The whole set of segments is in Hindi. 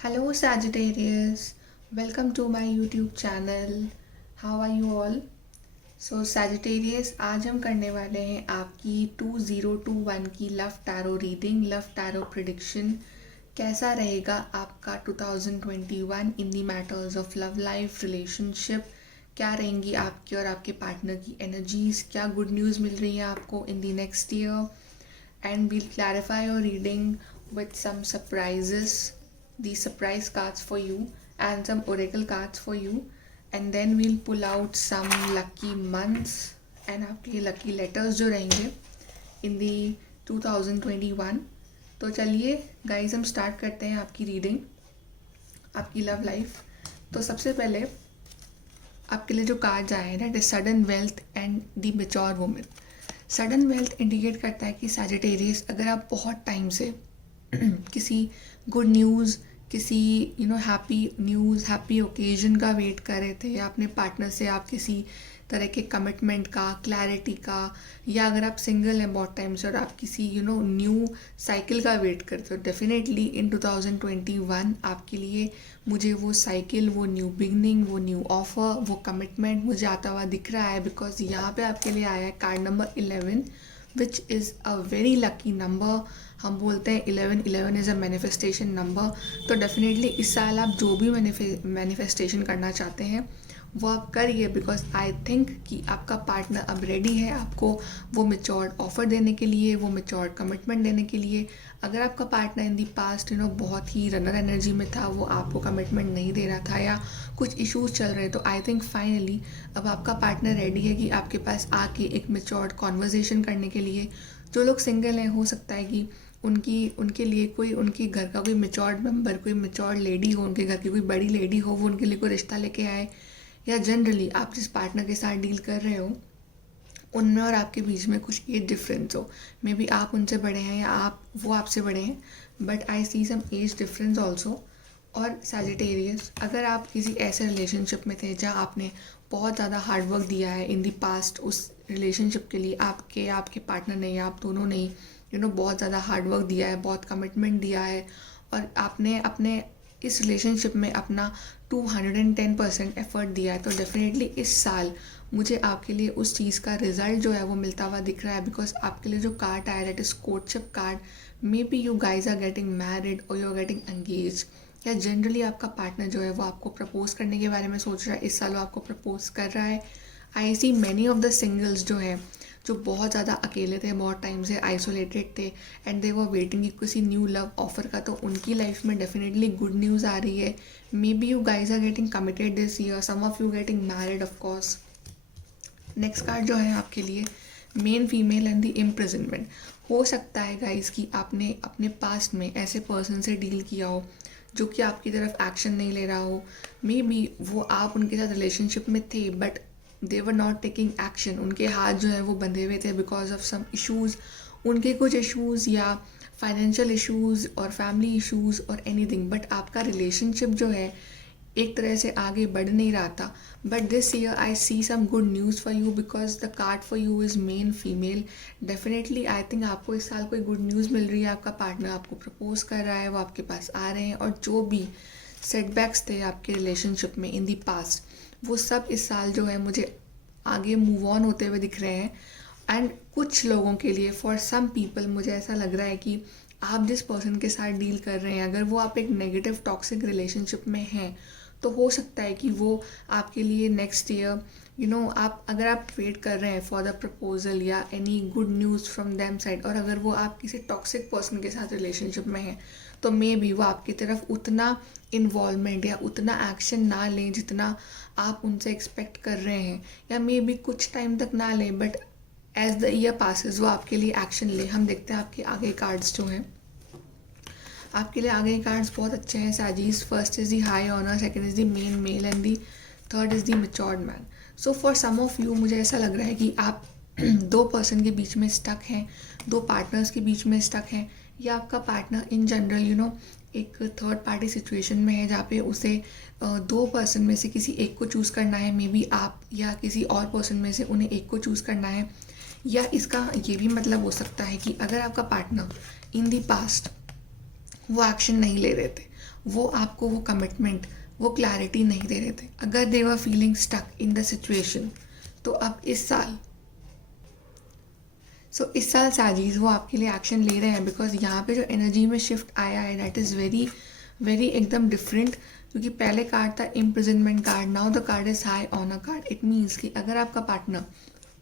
Hello Sagittarius, welcome to my YouTube channel. How are you all? So Sagittarius, आज हम करने वाले हैं आपकी 2021 की love tarot reading, love tarot prediction. कैसा रहेगा आपका 2021 in the matters of love life, relationship. क्या रहेंगी आपकी और आपके पार्टनर की एनर्जीज, क्या गुड न्यूज़ मिल रही है आपको in the next year, and we'll clarify your reading with some surprises, these surprise cards for you and some oracle cards for you, and then we'll pull out some lucky months and आपके lucky letters जो रहेंगे in the 2021। तो चलिए गाइज हम स्टार्ट करते हैं आपकी रीडिंग, आपकी लव लाइफ। तो सबसे पहले आपके लिए जो कार्ड्स आए हैं that is sudden wealth and the mature women. Sudden wealth indicate करता है कि सैजिटेरियस, अगर आप बहुत टाइम से किसी गुड न्यूज़, किसी हैप्पी न्यूज़, हैप्पी ओकेजन का वेट कर रहे थे, या अपने पार्टनर से आप किसी तरह के कमिटमेंट का, क्लैरिटी का, या अगर आप सिंगल हैं बहुत टाइम से और आप किसी न्यू साइकिल का वेट करते हो, डेफिनेटली इन 2021 आपके लिए मुझे वो साइकिल, वो न्यू बिगनिंग, वो न्यू ऑफर, वो कमिटमेंट मुझे आता हुआ दिख रहा है। बिकॉज यहाँ पे आपके लिए आया है card number 11 which is a very lucky number. हम बोलते हैं 11 इज़ अ मैनिफेस्टेशन नंबर। तो डेफिनेटली इस साल आप जो भी मैनिफेस्टेशन करना चाहते हैं वो आप करिए, बिकॉज आई थिंक कि आपका पार्टनर अब रेडी है आपको वो मेच्योर्ड ऑफर देने के लिए, वो मेच्योर्ड कमिटमेंट देने के लिए। अगर आपका पार्टनर इन दी पास्ट बहुत ही रनर एनर्जी में था, वो आपको कमिटमेंट नहीं दे रहा था या कुछ इश्यूज चल रहे, तो आई थिंक फाइनली अब आपका पार्टनर रेडी है कि आपके पास आके एक मेच्योर्ड कॉन्वर्जेसन करने के लिए। जो लोग सिंगल हैं, हो सकता है कि उनके लिए कोई, उनके घर का कोई मेच्योर्ड मेंबर, कोई मेच्योर्ड लेडी हो, उनके घर की कोई बड़ी लेडी हो, वो उनके लिए कोई रिश्ता लेके आए, या जनरली आप जिस पार्टनर के साथ डील कर रहे हो उनमें और आपके बीच में कुछ एज डिफरेंस हो। मे बी आप उनसे बड़े हैं या वो आपसे बड़े हैं, but I see some age difference also. और सैजिटेरियस, अगर आप किसी ऐसे रिलेशनशिप में थे जहाँ आपने बहुत ज़्यादा हार्डवर्क दिया है इन दी पास्ट, उस रिलेशनशिप के लिए आपके पार्टनर ने या आप दोनों ने बहुत ज़्यादा हार्डवर्क दिया है, बहुत कमिटमेंट दिया है, और आपने अपने इस रिलेशनशिप में अपना 210% एफर्ट दिया है, तो डेफिनेटली इस साल मुझे आपके लिए उस चीज़ का रिजल्ट जो है वो मिलता हुआ दिख रहा है। बिकॉज आपके लिए जो कार्ड आया that is courtship card. May be you guys are getting married और यू आर गेटिंग एंगेज, या जनरली आपका पार्टनर जो है वो आपको प्रपोज करने के बारे में सोच रहा है, इस साल वो आपको प्रपोज कर रहा है। I see many of the singles जो बहुत ज़्यादा अकेले थे, बहुत टाइम से आइसोलेटेड थे, एंड दे वर वेटिंग किसी न्यू लव ऑफर का, तो उनकी लाइफ में डेफिनेटली गुड न्यूज़ आ रही है। May be you guys are getting committed this year, some of you getting married of course. Next card जो है आपके लिए men female and the imprisonment. हो सकता है गाइज कि आपने अपने पास्ट में ऐसे पर्सन से डील किया हो जो कि आपकी तरफ एक्शन नहीं ले रहा हो। मे बी वो आप उनके साथ रिलेशनशिप में थे but they were not taking action, उनके हाथ जो है वो बंधे हुए थे बिकॉज ऑफ सम इशूज़, उनके कुछ इशूज़ या फाइनेंशियल इशूज़ और फैमिली इशूज़ और एनीथिंग। बट आपका रिलेशनशिप जो है एक तरह से आगे बढ़ नहीं रहा था। But this year I see some good news for you because the card for you is men female. Definitely I think आपको इस साल कोई गुड न्यूज़ मिल रही है, आपका पार्टनर आपको प्रपोज कर रहा है, वो आपके पास आ रहे हैं, और जो भी सेटबैक्स थे आपके रिलेशनशिप में इन दी पास्ट, वो सब इस साल जो है मुझे आगे मूव ऑन होते हुए दिख रहे हैं। एंड कुछ लोगों के लिए, फॉर सम पीपल, मुझे ऐसा लग रहा है कि आप जिस पर्सन के साथ डील कर रहे हैं, अगर वो आप एक नेगेटिव टॉक्सिक रिलेशनशिप में हैं, तो हो सकता है कि वो आपके लिए नेक्स्ट ईयर आप अगर आप वेट कर रहे हैं फॉर द प्रपोजल या any good news from them side, और अगर वो आप किसी टॉक्सिक पर्सन के साथ रिलेशनशिप में हैं, तो मे बी वो आपकी तरफ उतना इन्वॉल्वमेंट या उतना एक्शन ना लें जितना आप उनसे एक्सपेक्ट कर रहे हैं, या मे बी कुछ टाइम तक ना लें, but as the year passes वो आपके लिए एक्शन ले। हम देखते हैं आपके आगे कार्ड्स जो हैं, आपके लिए आगे कार्ड्स बहुत अच्छे हैं साजीज। First is the high honour, second is the main male, and the third is the matured man. So for some of you मुझे ऐसा लग रहा है कि आप दो पर्सन के बीच में स्टक हैं, दो पार्टनर्स के बीच में स्टक हैं, या आपका पार्टनर इन जनरल एक थर्ड पार्टी सिचुएशन में है जहाँ पे उसे दो पर्सन में से किसी एक को चूज़ करना है। मे बी आप या किसी और पर्सन में से उन्हें एक को चूज़ करना है, या इसका ये भी मतलब हो सकता है कि अगर आपका पार्टनर इन दी पास्ट वो एक्शन नहीं ले रहे थे, वो आपको वो कमिटमेंट, वो क्लैरिटी नहीं दे रहे थे, अगर they were feeling stuck in the situation, तो अब इस साल साजीज वो आपके लिए एक्शन ले रहे हैं, बिकॉज यहाँ पे जो एनर्जी में शिफ्ट आया है दैट इज़ वेरी वेरी एकदम डिफरेंट। क्योंकि पहले कार्ड था imprisonment card, now the card is high on a card. It means कि अगर आपका पार्टनर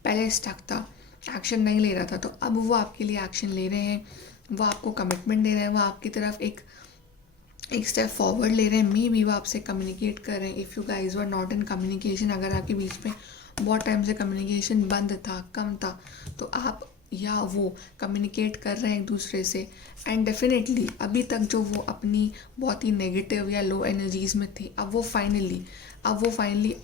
पहले स्टक था, एक्शन नहीं ले रहा था, तो अब वो आपके लिए एक्शन ले रहे हैं, वो आपको कमिटमेंट दे रहे हैं, वो आपकी तरफ एक स्टेप फॉरवर्ड ले रहे हैं। मे बी वो आपसे कम्युनिकेट कर रहे हैं। If you guys were not in communication, अगर आपके बीच में बहुत टाइम से कम्युनिकेशन बंद था, कम था, तो आप या वो कम्युनिकेट कर रहे हैं एक दूसरे से। एंड डेफिनेटली अभी तक जो वो अपनी बहुत ही नेगेटिव या लो एनर्जीज़ में थे, अब वो फाइनली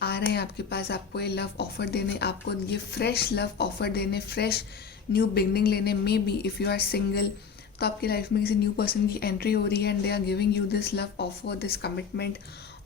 आ रहे हैं आपके पास, आपको ये लव ऑफर देने, आपको ये फ्रेश लव ऑफर देने, फ्रेश न्यू बिगनिंग लेने। May be if you are single, तो आपकी लाइफ में किसी न्यू पर्सन की एंट्री हो रही है and they are giving you this love offer, this commitment.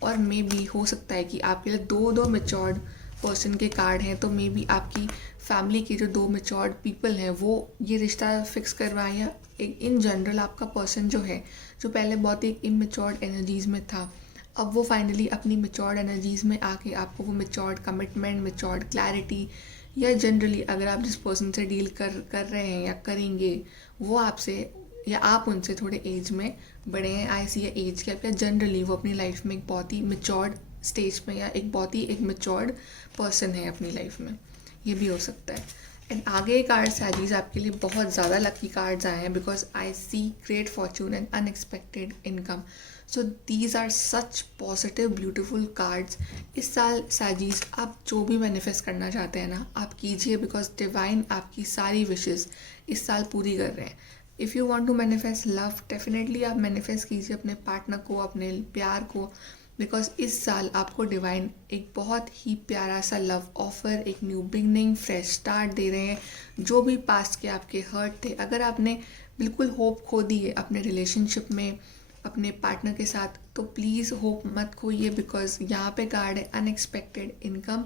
और मे बी हो सकता है कि आपके लिए दो मेच्योर्ड पर्सन के कार्ड हैं, तो मे बी आपकी फैमिली के जो 2 मेच्योर्ड पीपल हैं वो ये रिश्ता फिक्स करवाएं, या एक इन जनरल आपका पर्सन जो है, जो पहले बहुत ही इमेच्योर्ड एनर्जीज़ में था, अब वो फाइनली अपनी मेच्योर्ड एनर्जीज़ में आके आपको वो मेच्योर्ड कमिटमेंट, मेच्योर्ड क्लैरिटी, या जनरली अगर आप जिस पर्सन से डील कर रहे हैं या करेंगे, वो आपसे या आप उनसे थोड़े एज में बड़े हैं, आई सी एज गैप, या जनरली वो अपनी लाइफ में एक बहुत ही मेच्योर्ड स्टेज में या एक मेच्योर्ड पर्सन है अपनी लाइफ में, ये भी हो सकता है। एंड आगे कार्ड सैजीज आपके लिए बहुत ज़्यादा लकी कार्ड्स आए हैं, because I see great fortune and unexpected income. So these are such positive beautiful cards. इस साल सैजीज आप जो भी मैनिफेस्ट करना चाहते हैं ना, आप कीजिए, बिकॉज डिवाइन आपकी सारी विशेज़ इस साल पूरी कर रहे हैं। If you want to manifest love, definitely आप मैनिफेस्ट कीजिए अपने पार्टनर को, अपने प्यार को, बिकॉज इस साल आपको डिवाइन एक बहुत ही प्यारा सा लव ऑफर, एक न्यू बिगनिंग, फ्रेश स्टार्ट दे रहे हैं। जो भी पास्ट के आपके हर्ट थे, अगर आपने बिल्कुल होप खो दी है अपने रिलेशनशिप में, अपने पार्टनर के साथ, तो प्लीज़ होप मत खोइए, बिकॉज यहाँ पे कार्ड है अनएक्सपेक्टेड इनकम।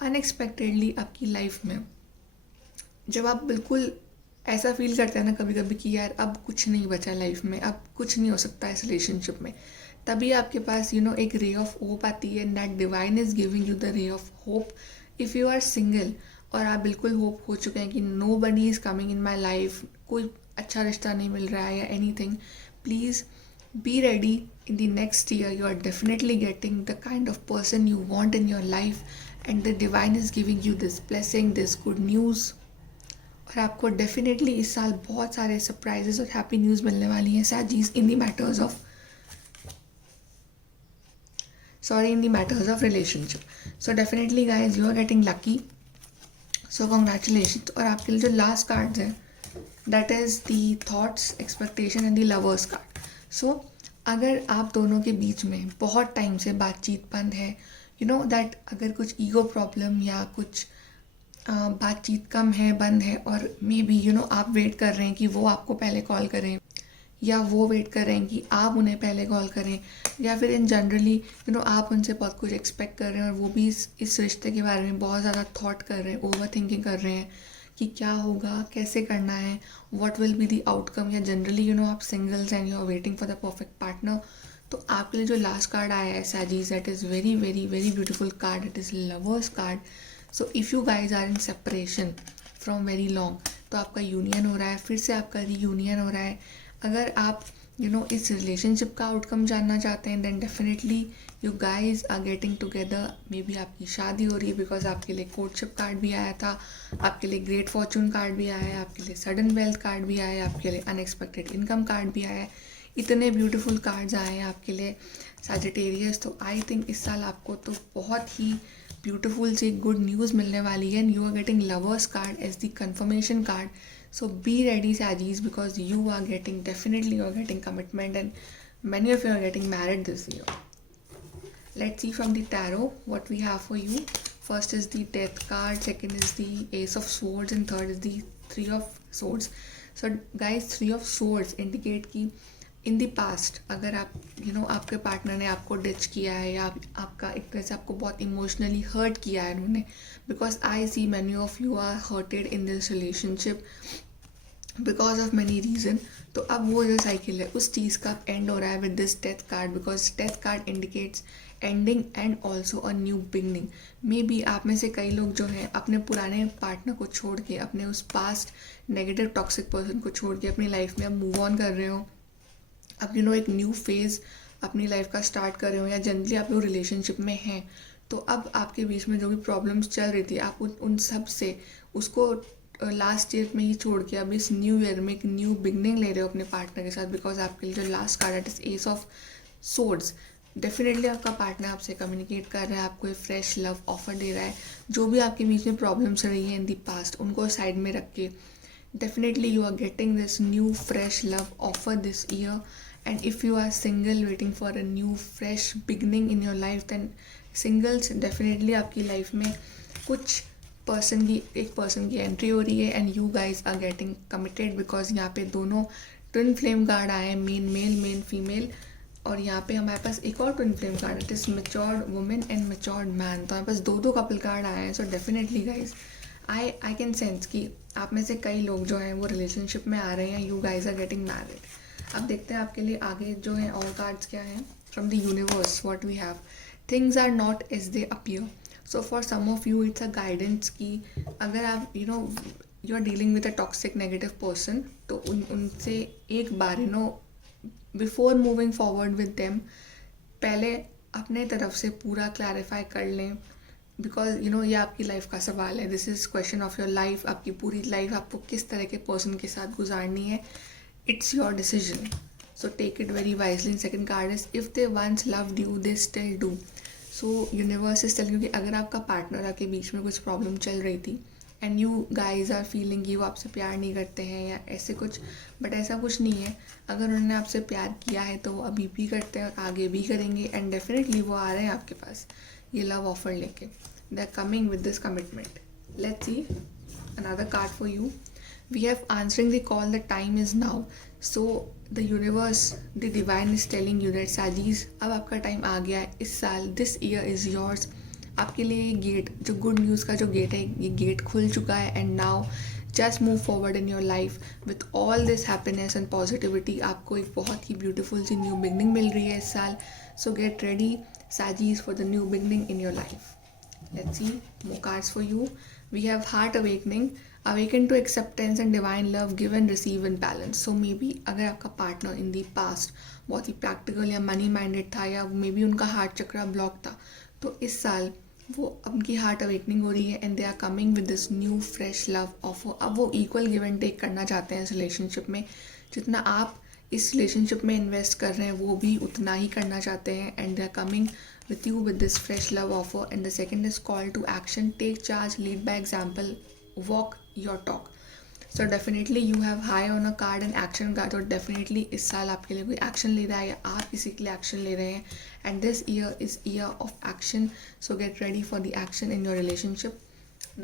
अनएक्सपेक्टेडली आपकी लाइफ में जब आप बिल्कुल ऐसा फील करते हैं ना कभी कभी कि यार अब कुछ नहीं बचा लाइफ में, अब कुछ नहीं हो सकता इस रिलेशनशिप में, तभी आपके पास एक रे ऑफ होप आती है। That divine is giving you the ray of hope. If you are single और आप बिल्कुल होप हो चुके हैं कि nobody is coming in my life, कोई अच्छा रिश्ता नहीं मिल रहा है या anything, please be ready. In the next year you are definitely getting the kind of person you want in your life, and the divine is giving you this blessing, this good news. और आपको डेफिनेटली इस साल बहुत सारे सरप्राइजेस और हैप्पी न्यूज़ मिलने वाली हैं सैजीज in the matters of relationship. So definitely guys, you are getting lucky. So congratulations. और आपके लिए जो लास्ट कार्ड्स हैं, that is the thoughts, expectation and the lovers card. So अगर आप दोनों के बीच में बहुत टाइम से बातचीत बंद है, that अगर कुछ ईगो प्रॉब्लम या कुछ बातचीत कम है, बंद है, और मे बी आप वेट कर रहे हैं कि वो आपको पहले कॉल करें, या वो वेट कर रहे हैं कि आप उन्हें पहले कॉल करें, या फिर इन जनरली आप उनसे बहुत कुछ एक्सपेक्ट कर रहे हैं और वो भी इस रिश्ते के बारे में बहुत ज़्यादा थॉट कर रहे हैं, ओवर थिंकिंग कर रहे हैं कि क्या होगा, कैसे करना है, what will be the outcome, या जनरली आप singles and you are waiting for the perfect partner. तो आपके लिए जो लास्ट कार्ड आया है सैजीज, that is very very very beautiful card, it is lovers card. So if you guys are in separation from very long, तो आपका यूनियन हो रहा है, फिर से आपका रीयूनियन हो रहा है। अगर आप इस रिलेशनशिप का आउटकम जानना चाहते हैं, then definitely you guys are getting together. May be आपकी शादी हो रही है, बिकॉज आपके लिए कोर्टशिप कार्ड भी आया था, आपके लिए ग्रेट फॉर्चून कार्ड भी आया है, आपके लिए सडन वेल्थ कार्ड भी आया है, आपके लिए अनएक्सपेक्टेड इनकम कार्ड भी आया है। इतने ब्यूटीफुल कार्ड्स आए हैं आपके लिए सैजिटेरियस। तो आई थिंक इस साल आपको तो बहुत ही ब्यूटीफुल सी गुड न्यूज़ मिलने वाली है, and you are getting lovers card as the confirmation card. So be ready Sajis, because you are getting commitment, and many of you are getting married this year. Let's see from the tarot what we have for you. First is the death card, second is the ace of swords, and third is the 3 of swords. So guys, 3 of swords indicate कि in the past अगर आप आपके पार्टनर ने आपको डिच किया है, या आपका एक तरह से आपको बहुत इमोशनली हर्ट किया है उन्होंने, because I see many of you are hurted in this relationship, because of many reason. तो अब वो जो साइकिल है उस चीज़ का एंड हो रहा है with this death card, because death card indicates ending and also a new beginning. May be आप में से कई लोग जो हैं अपने पुराने पार्टनर को छोड़ के, अपने उस पास्ट नेगेटिव टॉक्सिक पर्सन को छोड़ के अपनी लाइफ में अब मूव ऑन कर रहे हो, अब एक न्यू फेज़ अपनी लाइफ का स्टार्ट कर रहे हो, या जनरली आप लोग रिलेशनशिप में हैं। तो अब आपके बीच में जो भी प्रॉब्लम्स चल रही थी, आप उन सब से उसको लास्ट ईयर में ही छोड़ के अब इस न्यू ईयर में एक न्यू बिगनिंग ले रहे हो अपने पार्टनर के साथ। बिकॉज आपके लिए जो लास्ट कार्ड है is S of swords. Definitely आपका पार्टनर आपसे कम्युनिकेट कर रहा है, आपको एक फ्रेश लव ऑफर दे रहा है। जो भी आपके बीच में प्रॉब्लम्स रही हैं इन दी पास्ट, उनको साइड में रख के definitely you are getting this new fresh love offer this year. And if you are single waiting for a new fresh beginning in your life, then singles definitely आपकी लाइफ में कुछ एक पर्सन की एंट्री हो रही है and you guys are getting committed. Because यहाँ पे दोनों ट्विन फ्लेम कार्ड आए हैं, मेन मेल मेन फीमेल। और यहाँ पे हमारे पास एक और ट्विन फ्लेम कार्ड है, this matured women and matured man. तो हमारे पास दो कपल कार्ड आए हैं। So definitely guys I can sense कि आप में से कई लोग जो हैं वो रिलेशनशिप में आ रहे हैं, you guys are getting married. अब देखते हैं आपके लिए आगे जो है और कार्ड्स क्या हैं from the universe. What we have, things are not as they appear. So for some of you it's a guidance कि अगर आप you are dealing with a toxic negative person, तो उनसे एक बार before moving forward with them पहले अपने तरफ से पूरा क्लैरिफाई कर लें। बिकॉज ये आपकी लाइफ का सवाल है, this is question of your life. आपकी पूरी लाइफ आपको किस तरह के पर्सन के साथ गुजारनी है, it's your decision. So take it very wisely. Second card is if they once loved you they still do. So universe is telling you कि अगर आपका पार्टनर के बीच में कुछ प्रॉब्लम चल रही थी and you guys are feeling कि वो आपसे प्यार नहीं करते हैं या ऐसे कुछ, बट ऐसा कुछ नहीं है। अगर उन्होंने आपसे प्यार किया है तो वो अभी भी करते हैं और आगे भी करेंगे। एंड डेफिनेटली वो आ रहे हैं आपके पास ये लव ऑफर लेके। They are coming with this commitment. Let's see another card for you. We have answering the call, the time is now. So the universe, the divine is telling you that साजीज अब आपका टाइम आ गया है। इस साल, दिस ईयर इज़ योर्स। आपके लिए ये गेट, जो गुड न्यूज़ का जो गेट है, ये गेट खुल चुका है। And now just move forward in your life with all this happiness and positivity. आपको एक बहुत ही ब्यूटीफुल सी न्यू बिगनिंग मिल रही है इस साल। सो गेट रेडी साजीज for the new beginning in your life. Let's see more cards for you. We have heart awakening, awaken to acceptance and divine love, give and receive in balance. So maybe अगर आपका पार्टनर इन दी पास्ट बहुत ही प्रैक्टिकल या मनी माइंडेड था, या मे बी उनका हार्ट चक्रा ब्लॉक था, तो इस साल वो उनकी हार्ट अवेकनिंग हो रही है and they are coming with this new fresh love offer. अब वो इक्वल गिव एंड टेक करना चाहते हैं इस रिलेशनशिप में। जितना आप इस रिलेशनशिप में इन्वेस्ट कर रहे हैं वो भी उतना ही करना चाहते हैं। And they are coming with you with this fresh love offer. And the second is call to action, take charge, lead by example, walk your talk. So definitely you have high on a card and action card, और definitely इस साल आपके लिए कोई एक्शन ले रहा है या आप किसी के लिए एक्शन ले रहे हैं। and this year is year of action, so get ready for the action in your relationship.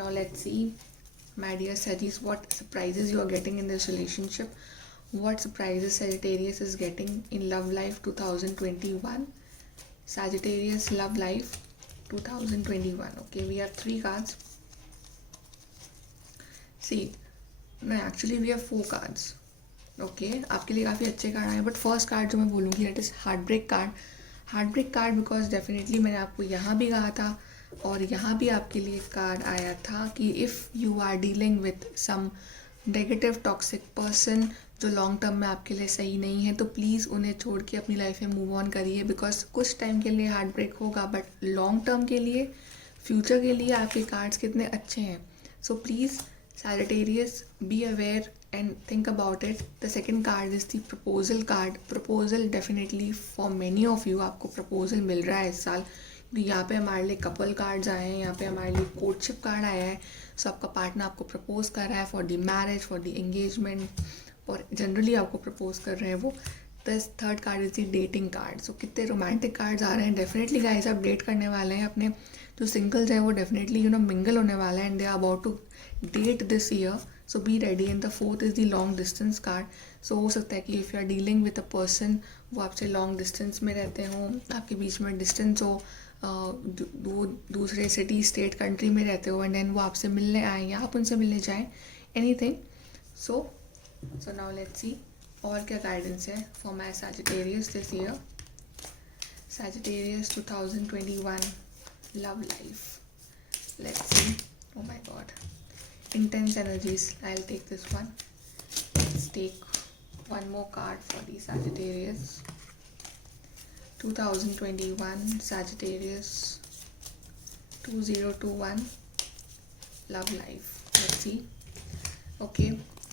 Now let's see, my dear Sagittarius, what surprises you are getting in this relationship. What surprises Sagittarius is getting in love life 2021. Sagittarius love life 2021. Okay, we have 3 cards. See, no, actually we have 4 cards. Okay, आपके लिए काफ़ी अच्छे कार्ड आए, बट फर्स्ट कार्ड जो मैं बोलूँगी that is heartbreak card. Heartbreak card because definitely मैंने आपको यहाँ भी कहा था और यहाँ भी आपके लिए कार्ड आया था कि if you are dealing with some negative toxic person जो लॉन्ग टर्म में आपके लिए सही नहीं है, तो प्लीज़ उन्हें छोड़ के अपनी लाइफ में मूव ऑन करिए। बिकॉज कुछ टाइम के लिए हार्ट ब्रेक होगा, बट लॉन्ग टर्म के लिए, फ्यूचर के लिए आपके कार्ड्स कितने अच्छे हैं। So please Sagittarius, be aware and think about it. The second card is the proposal card. Proposal definitely for many of you, आपको proposal मिल रहा है इस साल। यहाँ पे हमारे लिए कपल कार्ड्स आए हैं, यहाँ पे हमारे लिए कोर्टशिप कार्ड आया है। सो आपका पार्टनर आपको प्रपोज कर रहा है for the marriage, for the engagement, और जनरली आपको प्रपोज कर रहे हैं वो। This third card is the dating card. So कितने रोमांटिक कार्ड्स आ रहे हैं। डेफिनेटली गाइस आप डेट करने वाले हैं। अपने जो सिंगल्स हैं वो डेफिनेटली मिंगल होने वाला है and they are about to date this year. So be ready. And the fourth is the long distance card. So हो सकता है कि if you are dealing with a person, वो आपसे लॉन्ग डिस्टेंस में रहते हों, आपके बीच में डिस्टेंस हो, वो दूसरे सिटी, स्टेट, कंट्री में रहते हो, एंड देन वो आपसे मिलने आए या आप उनसे मिलने जाएँ, anything. So so now let's see और क्या गाइडेंस है for my Sagittarius this year. Sagittarius 2021 love life. Let's see. Oh my god. Intense energies. I'll take this one. Let's take one more card for the Sagittarius. 2021 Sagittarius 2021 love life. Let's see. Okay,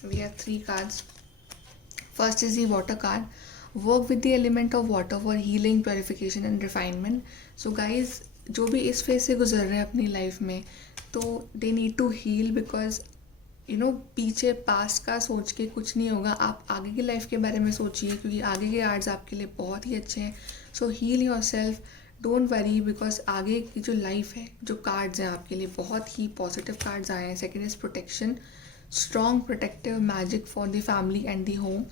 we have 3 cards. First is the water card. Work with the element of water for healing, purification and refinement. So guys, जो भी इस फेज से गुजर रहे हैं अपनी लाइफ में, तो they need to heal because पीछे पास्ट का सोच के कुछ नहीं होगा. आप आगे की लाइफ के बारे में सोचिए क्योंकि आगे के कार्ड्स आपके लिए बहुत ही अच्छे हैं. So heal yourself, don't worry because आगे की जो लाइफ है, जो कार्ड्स हैं आपके लिए बहुत ही पॉजिटिव कार्ड्स आए हैं. Second is protection, strong protective magic for the family and the home.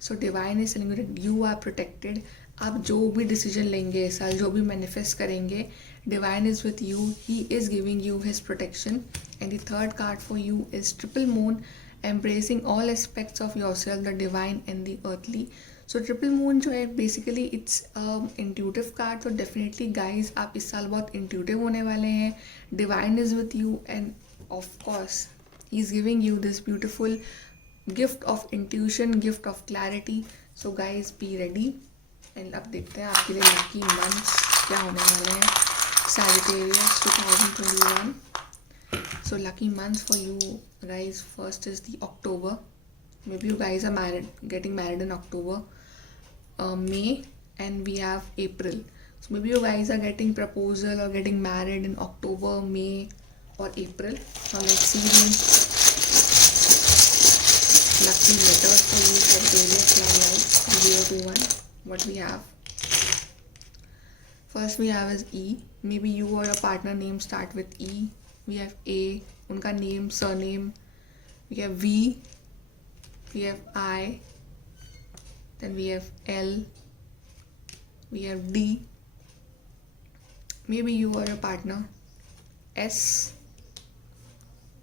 So divine is telling you that you are protected. आप जो भी डिसीजन लेंगे इस साल, जो भी मैनिफेस्ट करेंगे, divine is with you. He is giving you his protection. And the third card for you is triple moon, embracing all aspects of your self, the divine and the earthly. So triple moon जो है बेसिकली इट्स इंट्यूटिव कार्ड. तो डेफिनेटली गाइज आप इस साल बहुत इंट्यूटिव होने वाले हैं. Divine is with you and of course he is giving you this beautiful gift of intuition, gift of clarity. So guys B ready. And अब देखते हैं आपके लिए लकी मंथ्स क्या होने वाले हैं. Sagittarius 2021. So lucky months for you guys. First is the October. Maybe you guys are getting married in October. May, and we have April. So maybe you guys are getting proposal or getting married in October, May or April. Now let's see the lucky letters for you for various love life 021. What we have. First we have is E. Maybe you or your partner name start with E. We have A, उनका name, surname. We have V. We have I. Then we have L. We have D. Maybe you or your partner. S.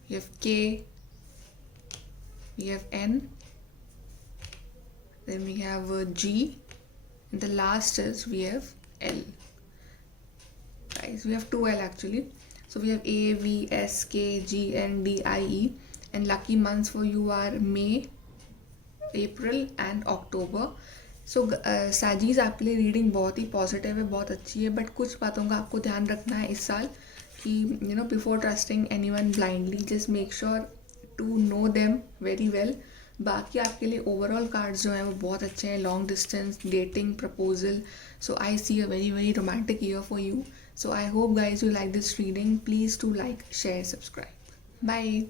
We have K. We have N. Then we have G. And the last is we have L. Guys, we have 2 L actually. So we have A, V, S, K, G, N, D, I, E. And lucky months for you are May, April and October. So साजीज आपके लिए रीडिंग बहुत ही पॉजिटिव है, बहुत अच्छी है. बट कुछ बातों का आपको ध्यान रखना है इस साल कि before trusting anyone blindly just make sure to know them very well. बाकी आपके लिए ओवरऑल कार्ड्स जो हैं वो बहुत अच्छे हैं. Long distance, dating, proposal. So I see a very very romantic year for you. So I hope guys you like this reading. Please do like, share, subscribe. Bye.